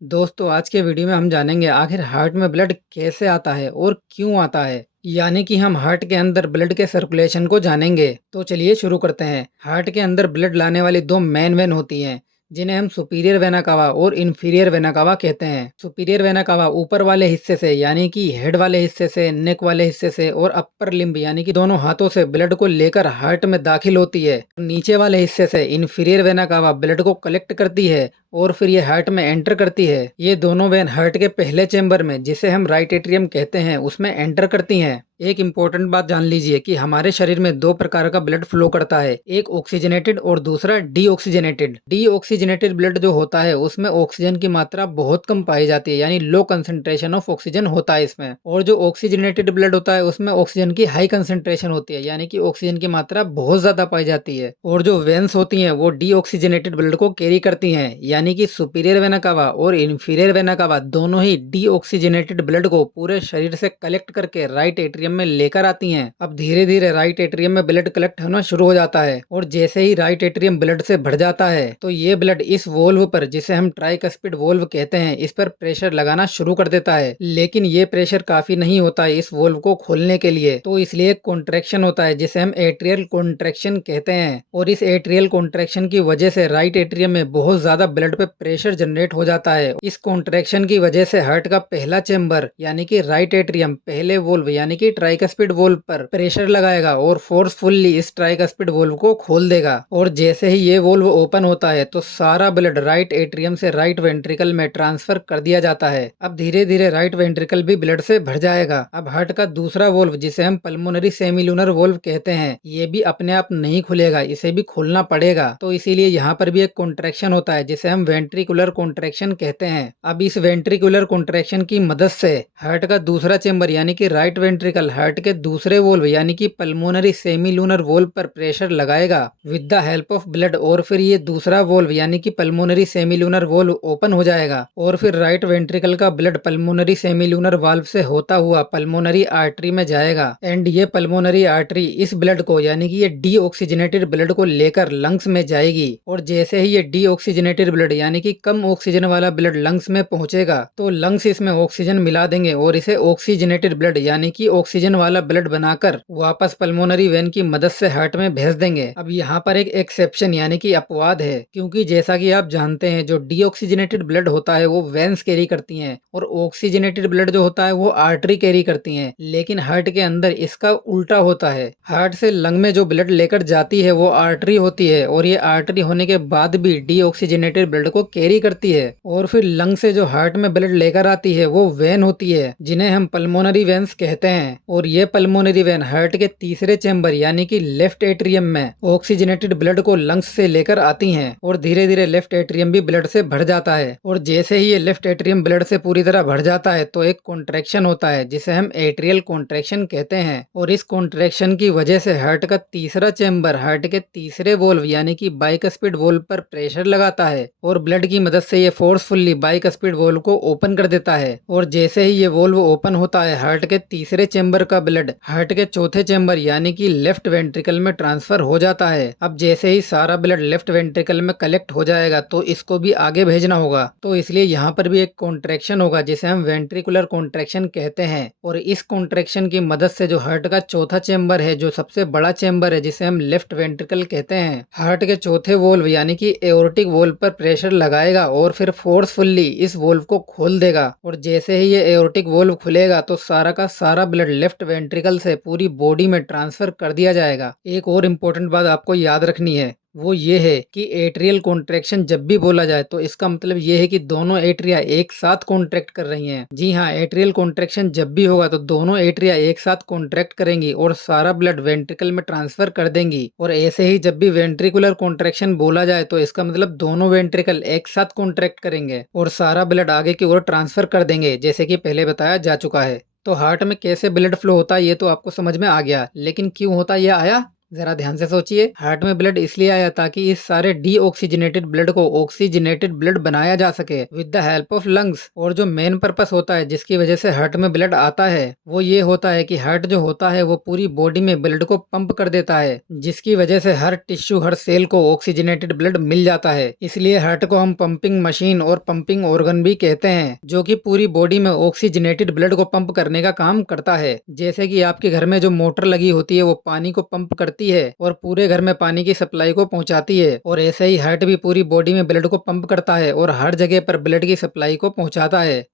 दोस्तों आज के वीडियो में हम जानेंगे आखिर हार्ट में ब्लड कैसे आता है और क्यों आता है। यानी कि हम हार्ट के अंदर ब्लड के सर्कुलेशन को जानेंगे। तो चलिए शुरू करते हैं। हार्ट के अंदर ब्लड लाने वाली दो मेन वेन होती हैं जिन्हें हम सुपीरियर वेना कावा और इन्फीरियर वेना कावा कहते हैं। सुपीरियर वेना कावा ऊपर वाले हिस्से से यानी कि हेड वाले हिस्से से, नेक वाले हिस्से से और अपर लिम्ब यानी कि दोनों हाथों से ब्लड को लेकर हार्ट में दाखिल होती है। नीचे वाले हिस्से से इन्फीरियर वेना कावा ब्लड को कलेक्ट करती है और फिर ये हार्ट में एंटर करती है। ये दोनों वेन हार्ट के पहले चेंबर में, जिसे हम राइट एट्रियम कहते हैं, उसमें एंटर करती हैं। एक इम्पोर्टेंट बात जान लीजिए कि हमारे शरीर में दो प्रकार का ब्लड फ्लो करता है, एक ऑक्सीजनेटेड और दूसरा डीऑक्सीजनेटेड। डीऑक्सीजनेटेड ब्लड जो होता है उसमें ऑक्सीजन की मात्रा बहुत कम पाई जाती है, यानी लो कंसंट्रेशन ऑफ ऑक्सीजन होता है इसमें। और जो ऑक्सीजनेटेड ब्लड होता है उसमें ऑक्सीजन की हाई कंसंट्रेशन होती है, यानी कि ऑक्सीजन की मात्रा बहुत ज्यादा पाई जाती है। और जो वेन्स होती हैं वो डीऑक्सीजनेटेड ब्लड को कैरी करती हैं, यानी कि सुपीरियर वेना कावा और इन्फीरियर वेना कावा दोनों ही डीऑक्सीजनेटेड ब्लड को पूरे शरीर से कलेक्ट करके राइट एट्रियम में लेकर आती हैं। अब धीरे धीरे राइट एट्रियम में ब्लड कलेक्ट होना शुरू हो जाता है और जैसे ही राइट एट्रियम ब्लड से भर जाता है तो ये ब्लड इस वोल्व पर, जिसे हम ट्राइकस्पिड वोल्व कहते हैं, इस पर प्रेशर लगाना शुरू कर देता है। लेकिन ये प्रेशर काफी नहीं होता है इस वोल्व को खोलने के लिए, तो इसलिए कॉन्ट्रैक्शन होता है जिसे हम एट्रियल कॉन्ट्रैक्शन कहते हैं। और इस एट्रियल कॉन्ट्रैक्शन की वजह से राइट एट्रियम में बहुत ज्यादा ब्लड पे प्रेशर जनरेट हो जाता है। इस कॉन्ट्रैक्शन की वजह से हार्ट का पहला चेंबर यानी कि राइट एट्रियम पहले वोल्व यानी कि ट्राइकस्पिड वोल्व पर प्रेशर लगाएगा और फोर्सफुल्ली इस ट्राइकस्पिड वोल्व को खोल देगा। और जैसे ही ये वोल्व ओपन होता है तो सारा ब्लड राइट एट्रियम से राइट वेंट्रिकल में ट्रांसफर कर दिया जाता है। अब धीरे धीरे राइट वेंट्रिकल भी ब्लड से भर जाएगा। अब हार्ट का दूसरा वोल्व, जिसे हम पल्मोनरी सेमीलुनर वोल्व कहते हैं, ये भी अपने आप नहीं खुलेगा, इसे भी खोलना पड़ेगा। तो इसीलिए यहाँ पर भी एक कॉन्ट्रैक्शन होता है जिसे हम वेंट्रिकुलर कॉन्ट्रैक्शन कहते हैं। अब इस वेंट्रिकुलर कॉन्ट्रैक्शन की मदद से हार्ट का दूसरा चेंबर यानी कि राइट वेंट्रिकल हार्ट के दूसरे वोल्व यानी कि पल्मोनरी सेमीलुनर वोल्व पर प्रेशर लगाएगा with the help of blood. और फिर ये दूसरा वोल्व यानी कि पल्मोनरी सेमीलुनर वोल्व ओपन हो जाएगा और फिर राइट वेंट्रिकल का ब्लड पल्मोनरी सेमीलुनर वाल्व से होता हुआ पल्मोनरी आर्टरी में जाएगा। एंड ये पल्मोनरी आर्टरी इस ब्लड को यानी कि ये डीऑक्सीजनेटेड ब्लड को लेकर लंग्स में जाएगी। और जैसे ही ये डीऑक्सीजनेटेड ब्लड यानी कि कम ऑक्सीजन वाला ब्लड लंग्स में पहुंचेगा तो लंग्स इसमें ऑक्सीजन मिला देंगे और इसे ऑक्सीजनेटेड ब्लड यानी कि ऑक्सीजन वाला ब्लड बनाकर वापस पल्मोनरी वेन की मदद से हार्ट में भेज देंगे। अब यहाँ पर एक एक्सेप्शन यानी कि अपवाद है, क्योंकि जैसा कि आप जानते हैं जो डीऑक्सीजनेटेड ब्लड होता है वो वेन्स कैरी करती हैं और ऑक्सीजनेटेड ब्लड जो होता है वो आर्टरी कैरी करती हैं। लेकिन हार्ट के अंदर इसका उल्टा होता है। हार्ट से लंग में जो ब्लड लेकर जाती है वो आर्टरी होती है और ये आर्टरी होने के बाद भी डीऑक्सीजनेटेड ब्लड को कैरी करती है। और फिर लंग से जो हार्ट में ब्लड लेकर आती है वो वेन होती है जिन्हें हम पल्मोनरी वेन्स कहते हैं। और ये पल्मोनरी वेन हार्ट के तीसरे चेंबर यानी कि लेफ्ट एट्रियम में ऑक्सीजनेटेड ब्लड को लंग्स से लेकर आती हैं और धीरे धीरे लेफ्ट एट्रियम भी ब्लड से भर जाता है। और जैसे ही ये लेफ्ट एट्रियम ब्लड से पूरी तरह भर जाता है तो एक कॉन्ट्रैक्शन होता है जिसे हम एट्रियल कॉन्ट्रैक्शन कहते हैं। और इस कॉन्ट्रैक्शन की वजह से हार्ट का तीसरा चेंबर हार्ट के तीसरे वोल्व यानी कि बाइकस्पिड वोल्व पर प्रेशर लगाता है और ब्लड की मदद से ये फोर्सफुल्ली बाइकस्पिड वोल्व को ओपन कर देता है। और जैसे ही ये वोल्व ओपन होता है हार्ट के तीसरे चेंबर का ब्लड हार्ट के चौथे चेंबर यानी कि लेफ्ट वेंट्रिकल में ट्रांसफर हो जाता है। अब जैसे ही सारा ब्लड लेफ्ट वेंट्रिकल में कलेक्ट हो जाएगा तो इसको भी आगे भेजना होगा, तो इसलिए यहाँ पर भी एक कॉन्ट्रैक्शन होगा जिसे हम वेंट्रिकुलर कॉन्ट्रैक्शन कहते हैं। और इस कॉन्ट्रैक्शन की मदद से जो हार्ट का चौथा चेंबर है, जो सबसे बड़ा चेंबर है, जिसे हम लेफ्ट वेंट्रिकल कहते हैं, हार्ट के चौथे वोल्व यानी कि एओर्टिक वोल्व पर प्रेशर लगाएगा और फिर फोर्सफुल्ली इस वोल्व को खोल देगा। और जैसे ही ये एओर्टिक वोल्व खुलेगा तो सारा का सारा ब्लड लेफ्ट वेंट्रिकल से पूरी बॉडी में ट्रांसफर कर दिया जाएगा। एक और इम्पोर्टेंट बात आपको याद रखनी है, वो ये है कि एट्रियल कॉन्ट्रैक्शन जब भी बोला जाए तो इसका मतलब ये है कि दोनों एट्रिया एक साथ कॉन्ट्रैक्ट कर रही हैं। जी हाँ, एट्रियल कॉन्ट्रैक्शन जब भी होगा तो दोनों एट्रिया एक साथ कॉन्ट्रैक्ट करेंगी और सारा ब्लड वेंट्रिकल में ट्रांसफर कर देंगी। और ऐसे ही जब भी वेंट्रिकुलर कॉन्ट्रैक्शन बोला जाए तो इसका मतलब दोनों वेंट्रिकल एक साथ कॉन्ट्रैक्ट करेंगे और सारा ब्लड आगे की ओर ट्रांसफर कर देंगे, जैसे कि पहले बताया जा चुका है। तो हार्ट में कैसे ब्लड फ्लो होता है ये तो आपको समझ में आ गया, लेकिन क्यों होता है ये आया? जरा ध्यान से सोचिए, हार्ट में ब्लड इसलिए आया ताकि इस सारे डीऑक्सीजनेटेड ब्लड को ऑक्सीजनेटेड ब्लड बनाया जा सके with the help of lungs. और जो मेन पर्पस होता है जिसकी वजह से हार्ट में ब्लड आता है वो ये होता है कि हार्ट जो होता है वो पूरी बॉडी में ब्लड को पंप कर देता है, जिसकी वजह से हर टिश्यू हर सेल को ऑक्सीजनेटेड ब्लड मिल जाता है। इसलिए हार्ट को हम पंपिंग मशीन और पंपिंग ऑर्गन भी कहते हैं, जो कि पूरी बॉडी में ऑक्सीजनेटेड ब्लड को पंप करने का काम करता है। जैसे कि आपके घर में जो मोटर लगी होती है वो पानी को पंप करती है और पूरे घर में पानी की सप्लाई को पहुंचाती है, और ऐसे ही हार्ट भी पूरी बॉडी में ब्लड को पंप करता है और हर जगह पर ब्लड की सप्लाई को पहुंचाता है।